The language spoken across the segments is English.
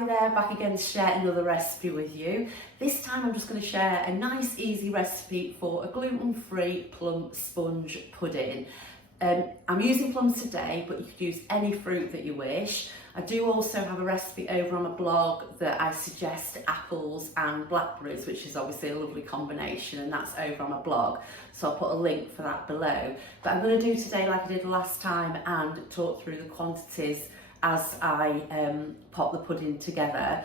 Hi there, back again to share another recipe with you. This time I'm just going to share a nice easy recipe for a gluten-free plum sponge pudding. I'm using plums today, but you could use any fruit that you wish. I do also have a recipe over on my blog that I suggest apples and blackberries, which is obviously a lovely combination, and that's over on my blog. So I'll put a link for that below. But I'm going to do today like I did last time and talk through the quantities as I pop the pudding together,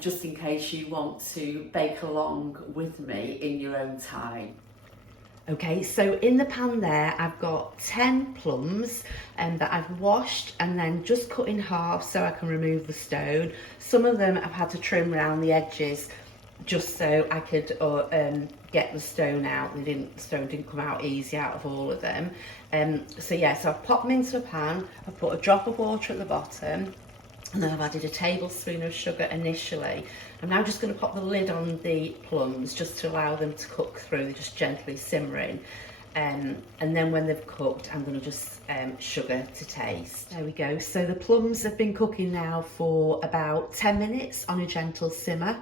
just in case you want to bake along with me in your own time. Okay, so in the pan there, I've got 10 plums that I've washed and then just cut in half so I can remove the stone. Some of them I've had to trim around the edges just so I could get the stone out. The stone didn't come out easy out of all of them. So I've popped them into a pan. I've put a drop of water at the bottom, and then I've added a tablespoon of sugar initially. I'm now just going to pop the lid on the plums just to allow them to cook through. They're just gently simmering. And then when they've cooked, I'm going to just sugar to taste. There we go. So the plums have been cooking now for about 10 minutes on a gentle simmer.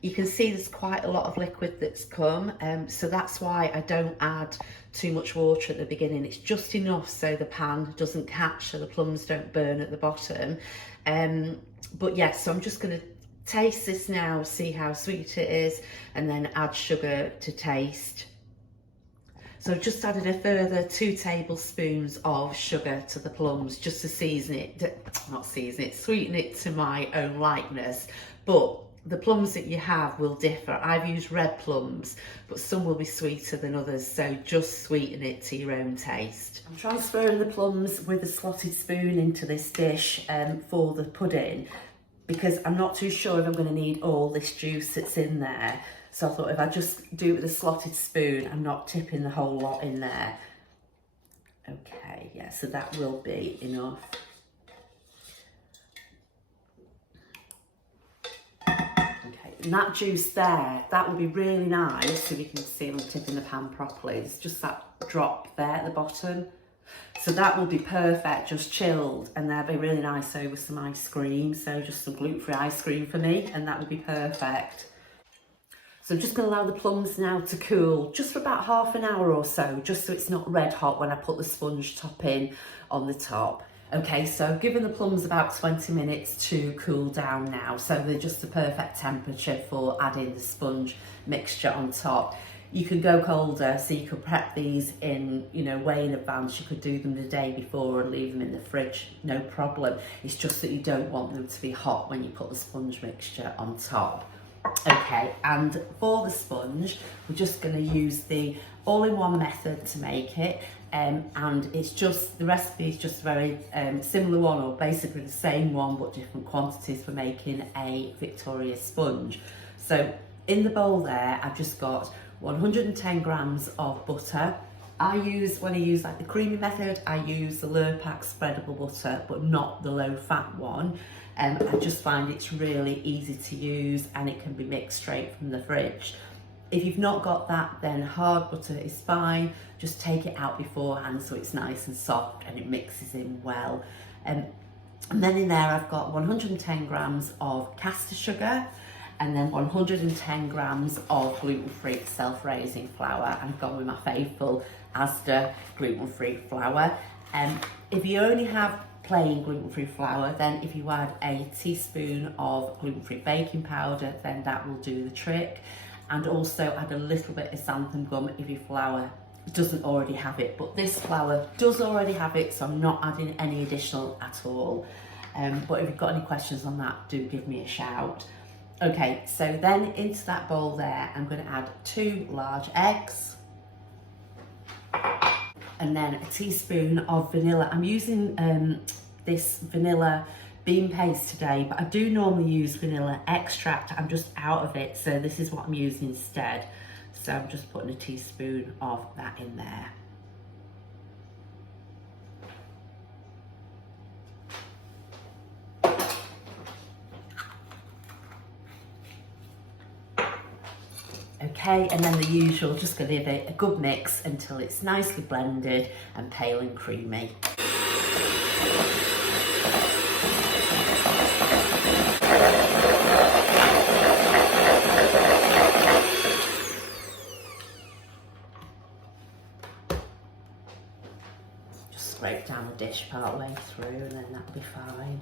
You can see there's quite a lot of liquid that's come, so that's why I don't add too much water at the beginning. It's just enough so the pan doesn't catch, so the plums don't burn at the bottom. So I'm just going to taste this now, see how sweet it is, and then add sugar to taste. So I've just added a further 2 tablespoons of sugar to the plums just to sweeten it to my own likeness. But the plums that you have will differ. I've used red plums, but some will be sweeter than others, so just sweeten it to your own taste. I'm transferring the plums with a slotted spoon into this dish for the pudding, because I'm not too sure if I'm going to need all this juice that's in there. So I thought if I just do it with a slotted spoon, I'm not tipping the whole lot in there. Okay, yeah, so that will be enough. And that juice there, that will be really nice, so you can see I'm tipping the pan properly. It's just that drop there at the bottom. So that will be perfect, just chilled, and that'll be really nice over some ice cream. So just some gluten-free ice cream for me, and that would be perfect. So I'm just going to allow the plums now to cool just for about half an hour or so, just so it's not red hot when I put the sponge top in on the top. Okay, so I've given the plums about 20 minutes to cool down now, so they're just the perfect temperature for adding the sponge mixture on top. You could go colder, so you could prep these in, way in advance. You could do them the day before and leave them in the fridge, no problem. It's just that you don't want them to be hot when you put the sponge mixture on top. Okay, and for the sponge, we're just going to use the all-in-one method to make it. And it's just, the recipe is just a very similar one, or basically the same one but different quantities for making a Victoria sponge. So in the bowl there, I've just got 110 grams of butter. When I use like the creamy method, I use the Lurpak spreadable butter, but not the low fat one. I just find it's really easy to use and it can be mixed straight from the fridge. If you've not got that, then hard butter is fine. Just take it out beforehand so it's nice and soft and it mixes in well. And then in there I've got 110 grams of caster sugar, and then 110 grams of gluten-free self-raising flour. I've gone with my faithful Asda gluten-free flour. If you only have plain gluten-free flour, then if you add a teaspoon of gluten-free baking powder, then that will do the trick. And also add a little bit of xanthan gum if your flour doesn't already have it. But this flour does already have it, so I'm not adding any additional at all. But if you've got any questions on that, do give me a shout. Okay, so then into that bowl there, I'm going to add 2 large eggs. And then a teaspoon of vanilla. I'm using this vanilla bean paste today, but I do normally use vanilla extract. I'm just out of it, so this is what I'm using instead. So I'm just putting a teaspoon of that in there. Okay, and then the usual, just going to give it a good mix until it's nicely blended and pale and creamy. dish part way through, and then that'll be fine.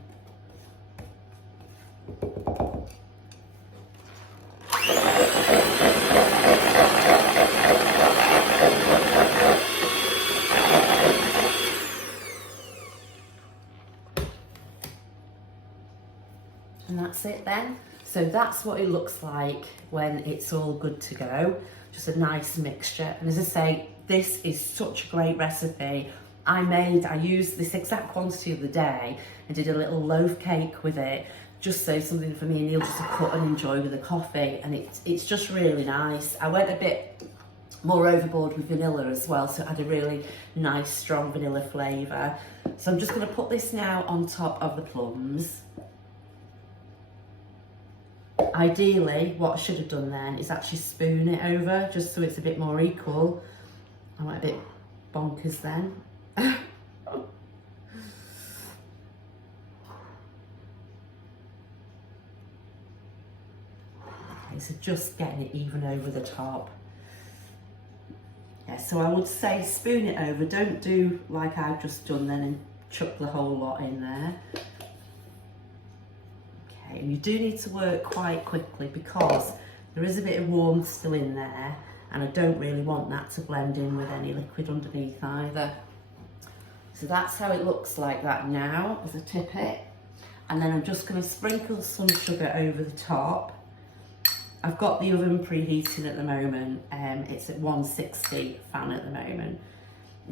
And that's it then. So that's what it looks like when it's all good to go. Just a nice mixture. And as I say, this is such a great recipe. I used this exact quantity of the day and did a little loaf cake with it, just so something for me and Neil just to cut and enjoy with a coffee. And it's just really nice. I went a bit more overboard with vanilla as well, so it had a really nice strong vanilla flavour. So I'm just going to put this now on top of the plums. Ideally, what I should have done then is actually spoon it over, just so it's a bit more equal. I went a bit bonkers then. Okay, so just getting it even over the top. Yeah, so I would say spoon it over, don't do like I've just done then and chuck the whole lot in there. Okay, and you do need to work quite quickly because there is a bit of warmth still in there, and I don't really want that to blend in with any liquid underneath either. So that's how it looks like that now as I tip it. And then I'm just going to sprinkle some sugar over the top. I've got the oven preheating at the moment. It's at 160 fan at the moment.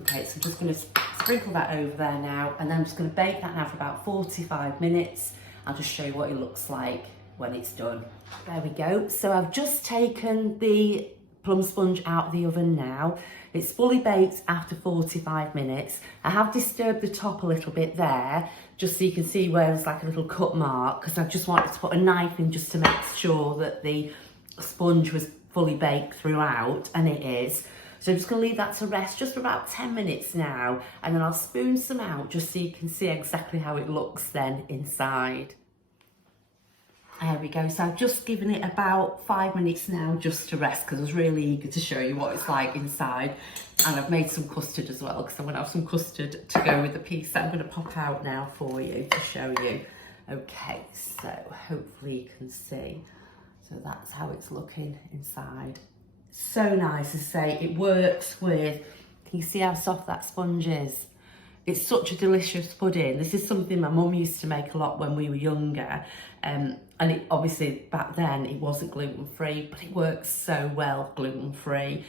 Okay, so I'm just going to sprinkle that over there now, and then I'm just going to bake that now for about 45 minutes. I'll just show you what it looks like when it's done. There we go. So I've just taken the plum sponge out of the oven now. It's fully baked after 45 minutes. I have disturbed the top a little bit there, just so you can see where there's like a little cut mark, because I just wanted to put a knife in just to make sure that the sponge was fully baked throughout, and it is. So I'm just going to leave that to rest just for about 10 minutes now, and then I'll spoon some out just so you can see exactly how it looks then inside. There we go. So I've just given it about 5 minutes now just to rest, because I was really eager to show you what it's like inside. And I've made some custard as well, because I'm going to have some custard to go with the piece that I'm going to pop out now for you to show you. Okay, so hopefully you can see. So that's how it's looking inside. So nice to say. It works with, can you see how soft that sponge is? It's such a delicious pudding. This is something my mum used to make a lot when we were younger. And it, obviously back then it wasn't gluten-free, but it works so well gluten-free.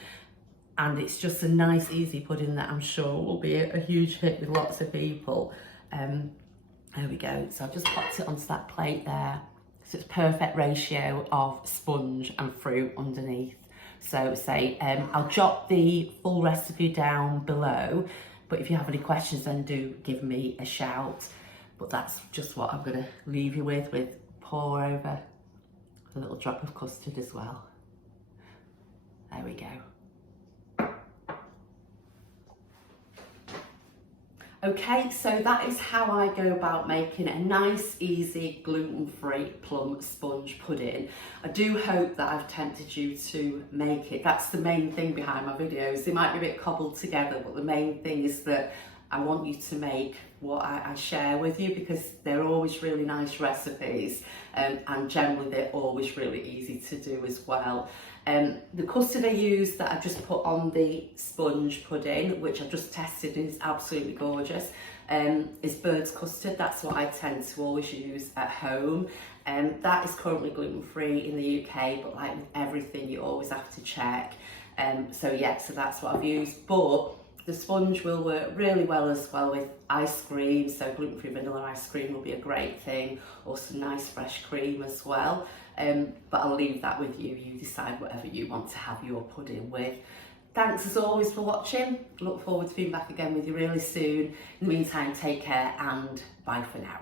And it's just a nice, easy pudding that I'm sure will be a huge hit with lots of people. There we go. So I've just popped it onto that plate there. So it's perfect ratio of sponge and fruit underneath. So say, I'll jot the full recipe down below, but if you have any questions then do give me a shout. But that's just what I'm going to leave you with pour over a little drop of custard as well. There we go. Okay, so that is how I go about making a nice, easy, gluten-free plum sponge pudding. I do hope that I've tempted you to make it. That's the main thing behind my videos. They might be a bit cobbled together, but the main thing is that I want you to make what I share with you, because they're always really nice recipes, and generally they're always really easy to do as well. The custard I use that I've just put on the sponge pudding, which I've just tested and is absolutely gorgeous, is bird's custard. That's what I tend to always use at home. That is currently gluten-free in the UK, but like with everything you always have to check. So yeah, so that's what I've used. But the sponge will work really well as well with ice cream, so gluten-free vanilla ice cream will be a great thing, or some nice fresh cream as well. But I'll leave that with you. You decide whatever you want to have your pudding with. Thanks as always for watching. Look forward to being back again with you really soon. In the meantime, take care and bye for now.